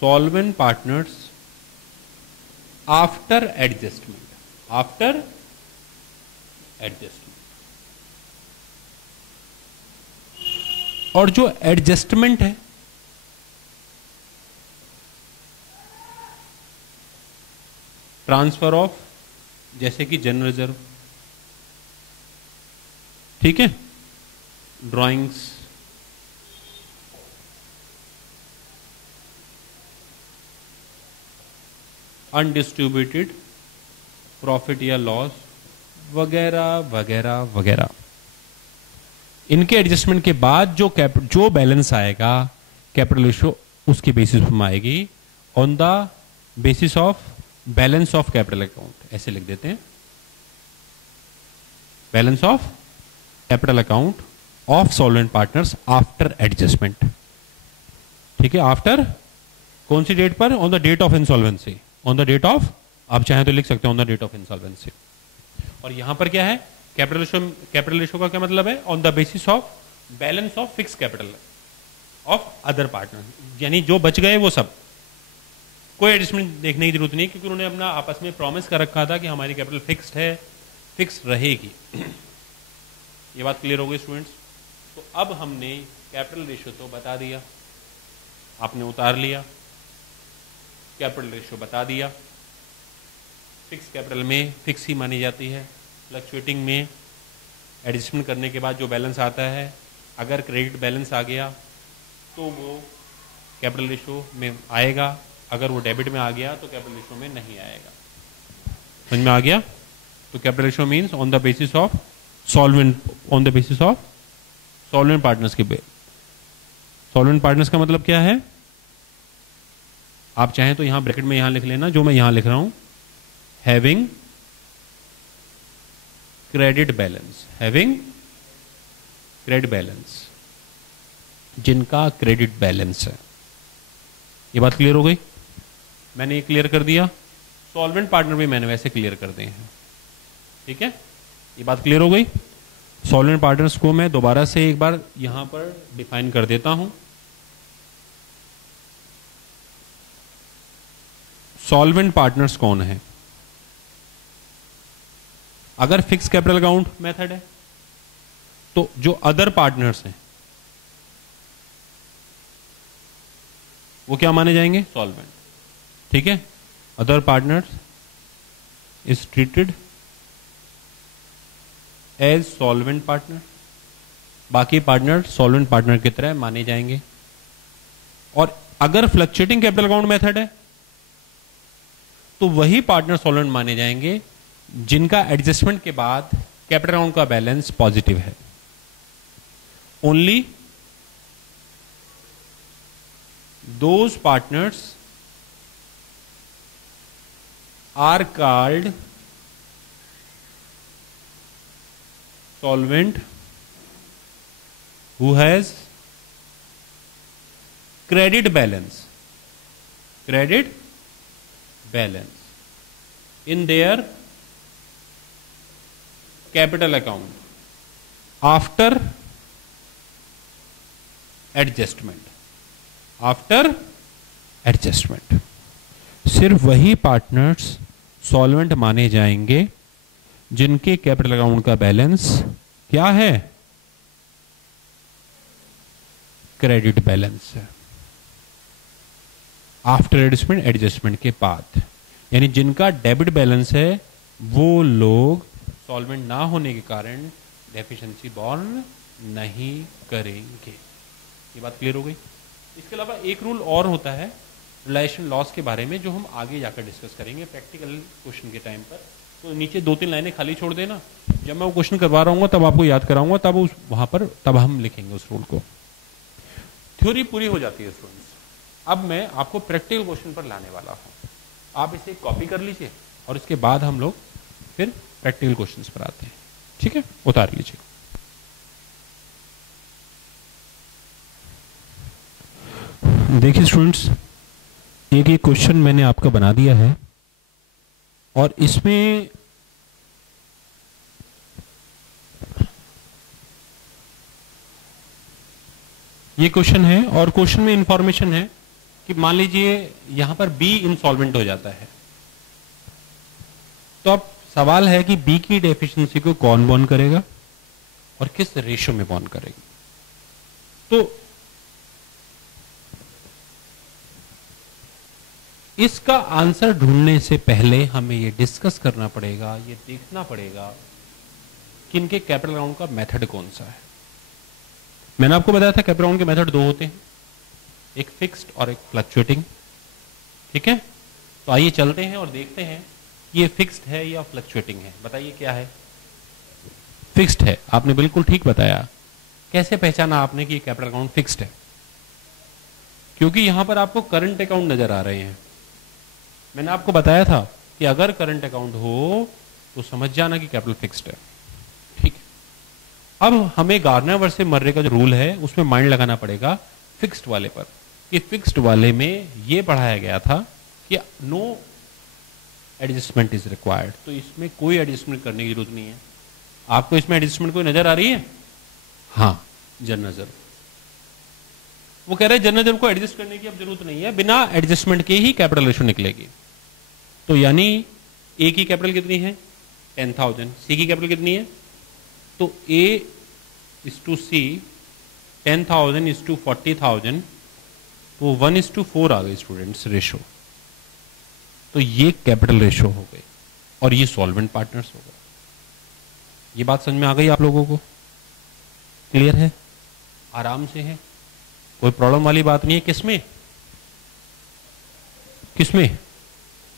solvent partners after adjustment, और जो एडजस्टमेंट है ट्रांसफर ऑफ, जैसे कि जनरल रिजर्व, ठीक है, ड्राइंग्स, अनडिस्ट्रीब्यूटेड प्रॉफिट या लॉस वगैरह वगैरह वगैरह, इनके एडजस्टमेंट के बाद जो बैलेंस आएगा कैपिटल रेशियो उसके बेसिस पर आएगी, on the basis of balance of capital account, ऐसे लिख देते हैं, balance of capital account of solvent partners after adjustment. ठीक है, आफ्टर कौन सी डेट पर, on the date of insolvency, on the date of, आप चाहें तो लिख सकते हैं on the date of insolvency. और यहां पर क्या है, कैपिटल रेशियो का क्या मतलब है, on the basis of balance of fix capital of other partner, यानी जो बच गए वो सब, कोई एडजस्टमेंट देखने की जरूरत नहीं, क्योंकि उन्होंने अपना आपस में प्रॉमिस कर रखा था कि हमारी कैपिटल फिक्स्ड है, फिक्स रहेगी। ये बात क्लियर हो गई स्टूडेंट्स? तो अब हमने कैपिटल रेशियो तो बता दिया, आपने उतार लिया, कैपिटल रेशियो बता दिया। फिक्स कैपिटल में फिक्स ही मानी जाती है, फ्लक्चुएटिंग में एडजस्टमेंट करने के बाद जो बैलेंस आता है, अगर क्रेडिट बैलेंस आ गया तो वो कैपिटल रेशियो में आएगा, अगर वो डेबिट में आ गया तो कैपिटल रेशियो में नहीं आएगा। समझ में आ गया? तो capital ratio means on the basis of solvent, on the basis of solvent partners के। सॉल्वेंट पार्टनर्स का मतलब क्या है? आप चाहें तो यहां ब्रैकेट में यहां लिख लेना जो मैं यहां लिख रहा हूं, having credit balance, having credit balance, जिनका क्रेडिट बैलेंस है। ये बात क्लियर हो गई? मैंने ये क्लियर कर दिया। सॉल्वेंट पार्टनर भी मैंने वैसे क्लियर कर दिए हैं। ठीक है, ये बात क्लियर हो गई। सॉल्वेंट पार्टनर्स को मैं दोबारा से एक बार यहां पर डिफाइन कर देता हूं। सॉल्वेंट पार्टनर्स कौन है? अगर फिक्स कैपिटल अकाउंट मेथड है तो जो अदर पार्टनर्स हैं वो क्या माने जाएंगे? सॉल्वेंट। ठीक है, other partners is treated as solvent partner, बाकी पार्टनर सॉल्वेंट पार्टनर की तरह माने जाएंगे। और अगर फ्लक्चुएटिंग कैपिटल अकाउंट मेथड है तो वही पार्टनर सॉल्वेंट माने जाएंगे जिनका एडजस्टमेंट के बाद कैपिटल अकाउंट का बैलेंस पॉजिटिव है। Only those partners are called solvent who has credit balance in their capital account after adjustment, सिर्फ वही पार्टनर्स सॉल्वेंट माने जाएंगे जिनके कैपिटल अकाउंट का बैलेंस क्या है? क्रेडिट बैलेंस है। आफ्टर एडजस्टमेंट के बाद, यानी जिनका डेबिट बैलेंस है वो लोग सॉल्वेंट ना होने के कारण डेफिशिएंसी बॉर्न नहीं करेंगे। ये बात क्लियर हो गई? इसके अलावा एक रूल और होता है रिलेशन लॉस के बारे में, जो हम आगे जाकर डिस्कस करेंगे प्रैक्टिकल क्वेश्चन के टाइम पर। तो नीचे 2-3 लाइनें खाली छोड़ देना, जब मैं वो क्वेश्चन करवा रहा हूँ तब आपको याद कराऊंगा, तब उस वहां पर तब हम लिखेंगे उस रूल को। थ्योरी पूरी हो जाती है स्टूडेंट्स। अब मैं आपको प्रैक्टिकल क्वेश्चन पर लाने वाला हूँ। आप इसे कॉपी कर लीजिए और इसके बाद हम लोग फिर प्रैक्टिकल क्वेश्चंस पर आते हैं। ठीक है, उतार लीजिए। देखिए स्टूडेंट्स, एक क्वेश्चन मैंने आपका बना दिया है और इसमें ये क्वेश्चन है और क्वेश्चन में इंफॉर्मेशन है कि मान लीजिए यहां पर बी इंसॉल्वेंट हो जाता है, तो अब सवाल है कि बी की डेफिशिएंसी को कौन बॉन्ड करेगा और किस रेशियो में बॉन्ड करेगा। तो इसका आंसर ढूंढने से पहले हमें यह डिस्कस करना पड़ेगा, ये देखना पड़ेगा कि इनके कैपिटल अकाउंट का मेथड कौन सा है। मैंने आपको बताया था कैपिटल अकाउंट के मेथड 2 होते हैं, एक फिक्स्ड और एक फ्लक्चुएटिंग। ठीक है, तो आइए चलते हैं और देखते हैं ये फिक्स्ड है या फ्लक्चुएटिंग है। बताइए क्या है? फिक्स्ड है। आपने बिल्कुल ठीक बताया। कैसे पहचाना आपने कि कैपिटल अकाउंट फिक्स्ड है? क्योंकि यहां पर आपको करंट अकाउंट नजर आ रहे हैं। मैंने आपको बताया था कि अगर करंट अकाउंट हो तो समझ जाना कि कैपिटल फिक्स्ड है। ठीक है, अब हमें गार्नर वर्सेस मर्रे का जो रूल है उसमें माइंड लगाना पड़ेगा फिक्स्ड वाले पर, कि फिक्स्ड वाले में यह पढ़ाया गया था कि नो एडजस्टमेंट इज रिक्वायर्ड। तो इसमें कोई एडजस्टमेंट करने की जरूरत नहीं है। आपको इसमें एडजस्टमेंट कोई नजर आ रही है? हाँ, जनरल रिजर्व। वो कह रहे हैं जनरल रिजर्व को एडजस्ट करने की अब जरूरत नहीं है, बिना एडजस्टमेंट के ही कैपिटल रेशियो निकलेगी। तो यानी ए की कैपिटल कितनी है? 10,000। सी की कैपिटल कितनी है? तो A is to C 10,000 is to 40,000, तो 1:4 आ गई स्टूडेंट्स रेशो। तो ये कैपिटल रेशो हो गई और ये सॉल्वेंट पार्टनर्स हो गए। ये बात समझ में आ गई आप लोगों को? क्लियर है? आराम से है, कोई प्रॉब्लम वाली बात नहीं है। किसमें किसमें?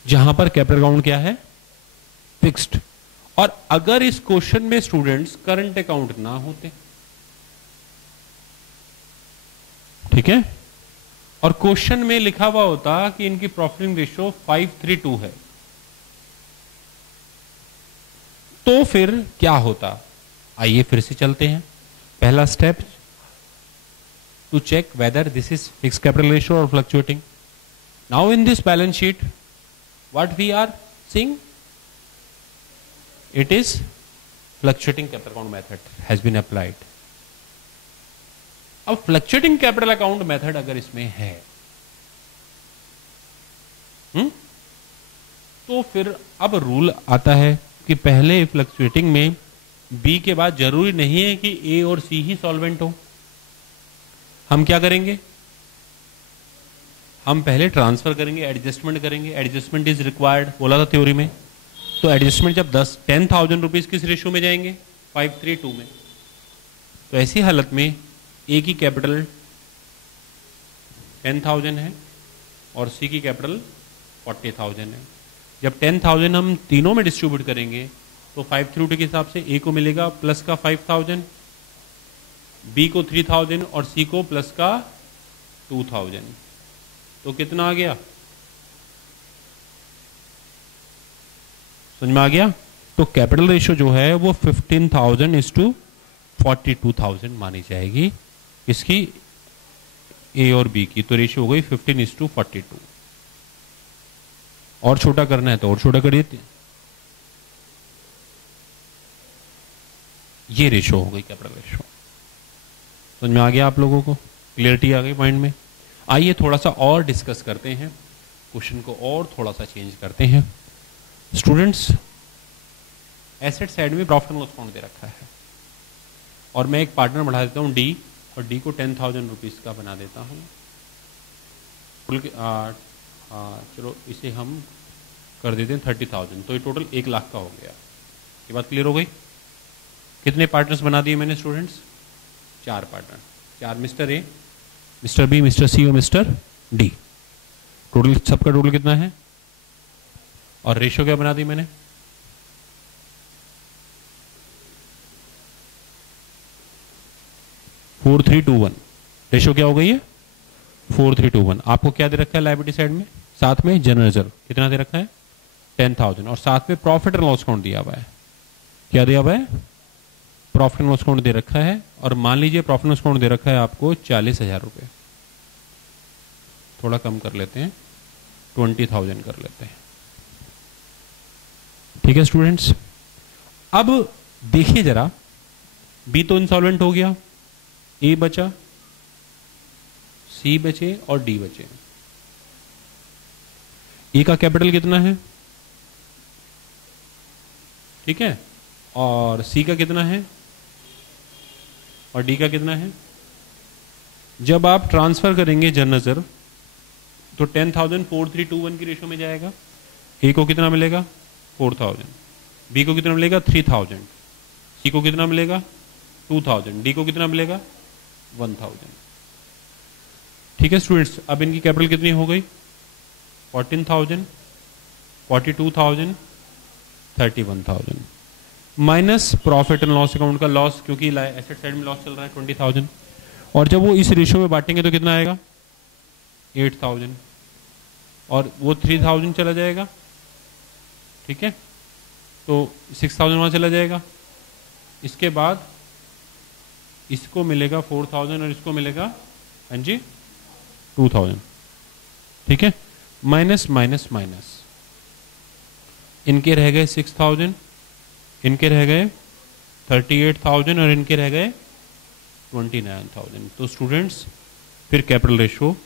जहां पर कैपिटल अकाउंट क्या है? फिक्स्ड। और अगर इस क्वेश्चन में स्टूडेंट्स करंट अकाउंट ना होते, ठीक है, और क्वेश्चन में लिखा हुआ होता कि इनकी प्रॉफिटिंग रेशियो 5:3:2 है, तो फिर क्या होता? आइए फिर से चलते हैं। पहला step, to check whether this is fixed capital ratio और fluctuating. Now in this balance sheet what we are seeing, it is fluctuating capital account method has been applied. अब fluctuating capital account method अगर इसमें है, तो फिर अब rule आता है कि पहले फ्लक्चुएटिंग में बी के बाद जरूरी नहीं है कि ए और सी ही सॉल्वेंट हो। हम क्या करेंगे? हम पहले ट्रांसफर करेंगे, एडजस्टमेंट करेंगे। एडजस्टमेंट इज रिक्वायर्ड बोला था थ्योरी में। तो एडजस्टमेंट जब 10,000 रुपीज किस रेशियो में जाएंगे? 5:3:2 में। तो ऐसी हालत में ए की कैपिटल 10,000 है और सी की कैपिटल 40,000 है। जब 10,000 हम तीनों में डिस्ट्रीब्यूट करेंगे तो 5:3:2 के हिसाब से ए को मिलेगा प्लस का 5,000, बी को 3,000 और सी को प्लस का 2,000। तो कितना आ गया? समझ में आ गया? तो कैपिटल रेशियो जो है वो 15,000:42,000 मानी जाएगी, इसकी ए और बी की। तो रेशियो हो गई 15:42। और छोटा करना है तो और छोटा करिए। ये रेशियो हो गई कैपिटल रेशियो। समझ में आ गया आप लोगों को? क्लियरिटी आ गई माइंड में? आइए थोड़ा सा और डिस्कस करते हैं, क्वेश्चन को और थोड़ा सा चेंज करते हैं। स्टूडेंट्स, एसेट साइड में प्रॉफिट एंड लॉस अकाउंट दे रखा है और मैं एक पार्टनर बढ़ा देता हूं डी, और डी को 10,000 रुपीज का बना देता हूं। चलो इसे हम कर देते हैं 30,000, तो ये टोटल 1 लाख का हो गया। ये बात क्लियर हो गई? कितने पार्टनर्स बना दिए मैंने students? 4 partner, 4, mister A, mister B, mister C और मिस्टर डी। टोटल सबका टोटल कितना है? और रेशियो क्या बना दी मैंने? 4:3:1। रेशियो क्या हो गई है? 4:3:1। आपको क्या दे रखा है लायबिलिटी साइड में? साथ में जनरल रिजर्व कितना दे रखा है? 10,000, और साथ में प्रॉफिट एंड लॉस अकाउंट दिया हुआ है। क्या दिया हुआ है? प्रॉफिट एंड लॉस अकाउंट दे रखा है। और मान लीजिए प्रॉफिट एंड लॉस अकाउंट दे रखा है आपको 40,000 रुपये। थोड़ा कम कर लेते हैं, 20,000 कर लेते हैं। ठीक है स्टूडेंट्स? अब देखिए जरा, बी तो इंसॉल्वेंट हो गया, ए बचा, सी बचे और डी बचे। ए का कैपिटल कितना है? ठीक है, और सी का कितना है और डी का कितना है? जब आप ट्रांसफर करेंगे जनरल रिजर्व तो 10,000 4:3:1 की रेशियो में जाएगा। ए को कितना मिलेगा? 4,000, बी को कितना मिलेगा? 3,000, सी को कितना मिलेगा? 2,000, डी को कितना मिलेगा? 1,000। ठीक है स्टूडेंट्स, अब इनकी कैपिटल कितनी हो गई? 14,000, 42,000, 31,000 minus profit and loss account का लॉस, क्योंकि एसेट साइड में लॉस चल रहा है 20,000। और जब वो इस रेशियो में बांटेंगे तो कितना आएगा? 8,000, और वो 3,000 चला जाएगा। ठीक है, तो 6,000 वहां चला जाएगा। इसके बाद इसको मिलेगा 4,000 और इसको मिलेगा, हाँ जी, 2,000। ठीक है, माइनस माइनस माइनस, इनके रह गए 6,000, इनके रह गए 38,000 और इनके रह गए 29,000। तो स्टूडेंट्स फिर कैपिटल रेशो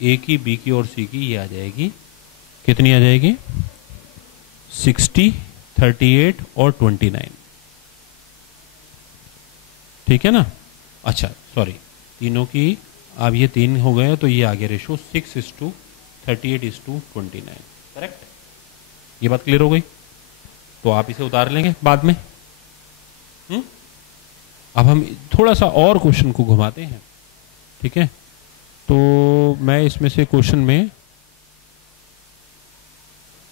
ए की, बी की और सी की ये आ जाएगी, कितनी आ जाएगी? 60, 38 और 29। ठीक है ना? अच्छा सॉरी, तीनों की अब ये 3 हो गए तो ये आ गया रेशो 6:38:29। करेक्ट? ये बात क्लियर हो गई? तो आप इसे उतार लेंगे बाद में। अब हम थोड़ा सा और क्वेश्चन को घुमाते हैं, ठीक है? तो मैं इसमें से क्वेश्चन में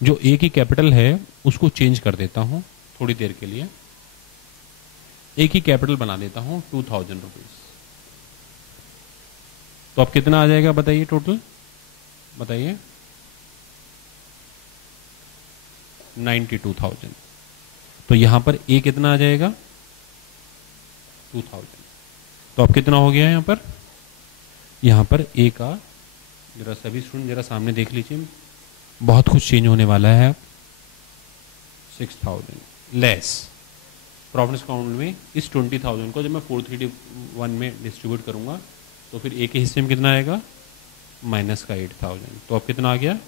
जो ए की कैपिटल है उसको चेंज कर देता हूं थोड़ी देर के लिए। ए की कैपिटल बना देता हूं 2000 रुपीज। तो अब कितना आ जाएगा बताइए टोटल, बताइए? 92,000। तो यहां पर ए कितना आ जाएगा? 2000। तो अब कितना हो गया यहां पर ए का, जरा सभी स्टूडेंट जरा सामने देख लीजिए, बहुत कुछ चेंज होने वाला है। 6000 लेस प्रॉफिट अकाउंट में इस 20,000 को जब मैं 431 में डिस्ट्रीब्यूट करूंगा तो फिर ए के हिस्से में कितना आएगा? माइनस का 8000। तो अब कितना आ गया?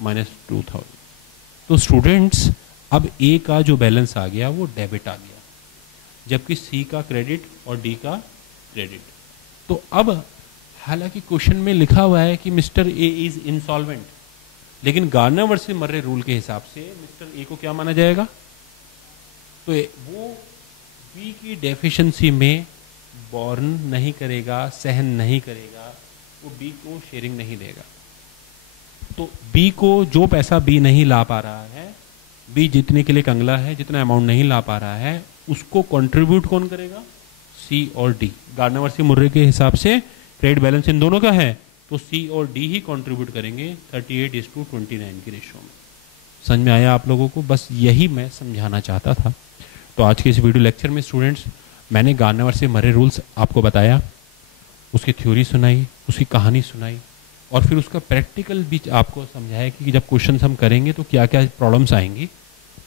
-2000। तो स्टूडेंट्स अब ए का जो बैलेंस आ गया वो डेबिट आ गया, जबकि सी का क्रेडिट और डी का क्रेडिट। तो अब हालांकि क्वेश्चन में लिखा हुआ है कि मिस्टर ए इज इंसॉल्वेंट, लेकिन गार्नर-वर्से मर्रे रूल के हिसाब से मिस्टर ए को क्या माना जाएगा? तो वो बी की डेफिशिएंसी में बॉर्न नहीं करेगा, सहन नहीं करेगा, वो बी को शेयरिंग नहीं देगा। तो बी को जो पैसा बी नहीं ला पा रहा है, बी जितने के लिए कंगला है, जितना अमाउंट नहीं ला पा रहा है, उसको कंट्रीब्यूट कौन करेगा? सी और डी। गार्नर-वर्से मुर्रे के हिसाब से क्रेडिट बैलेंस इन दोनों का है, तो सी और डी ही कंट्रीब्यूट करेंगे 38:29 की रेशियो में। समझ में आया आप लोगों को? बस यही मैं समझाना चाहता था। तो आज के इस वीडियो लेक्चर में स्टूडेंट्स मैंने गार्नर-वर्से मर्रे रूल्स आपको बताया, उसकी थ्योरी सुनाई, उसकी कहानी सुनाई, और फिर उसका प्रैक्टिकल भी आपको समझाया कि जब क्वेश्चन हम करेंगे तो क्या क्या प्रॉब्लम्स आएंगी।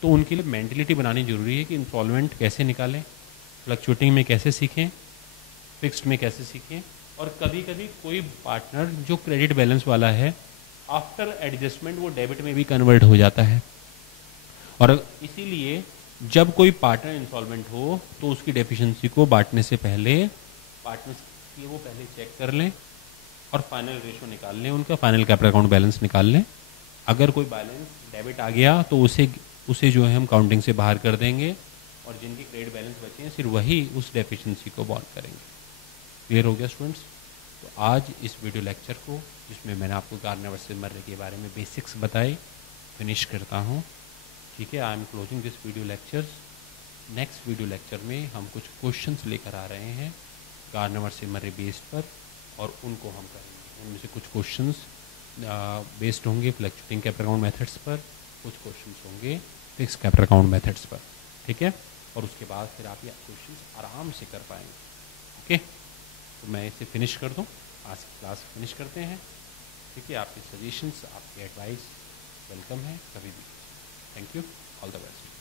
तो उनके लिए मेंटलिटी बनानी जरूरी है कि इंस्टॉलमेंट कैसे निकालें, फ्लक्चुएटिंग में कैसे सीखें, फिक्स्ड में कैसे सीखें। और कभी कभी कोई पार्टनर जो क्रेडिट बैलेंस वाला है, आफ्टर एडजस्टमेंट वो डेबिट में भी कन्वर्ट हो जाता है। और इसीलिए जब कोई पार्टनर इंसॉल्वेंट हो तो उसकी डेफिशिएंसी को बांटने से पहले पार्टनर्स की वो पहले चेक कर लें और फाइनल रेशो निकाल लें, उनका फाइनल कैपिटल अकाउंट बैलेंस निकाल लें। अगर कोई बैलेंस डेबिट आ गया तो उसे जो है हम काउंटिंग से बाहर कर देंगे, और जिनकी क्रेडिट बैलेंस बचे हैं सिर्फ वही उस डेफिशिएंसी को बॉर्न करेंगे। क्लियर हो गया स्टूडेंट्स? तो आज इस वीडियो लेक्चर को, जिसमें मैंने आपको गार्नर-वर्से मर्रे के बारे में बेसिक्स बताए, फिनिश करता हूँ। ठीक है, I am closing this video lectures. Next video lecture में हम कुछ क्वेश्चंस लेकर आ रहे हैं गार्नर-वर्से मर्रे बेस्ड पर, और उनको हम करेंगे। उनमें से कुछ क्वेश्चंस बेस्ड होंगे फ्लक्चुएटिंग कैपिटल अकाउंट मेथड्स पर, कुछ क्वेश्चंस होंगे फिक्स कैपिटल अकाउंट मेथड्स पर। ठीक है, और उसके बाद फिर आप ये क्वेश्चंस आराम से कर पाएंगे। ओके, तो मैं इसे फिनिश कर दूं, आज की क्लास फिनिश करते हैं। ठीक है, आपके सजेशंस, आपके एडवाइस वेलकम है कभी भी। Thank you, all the best.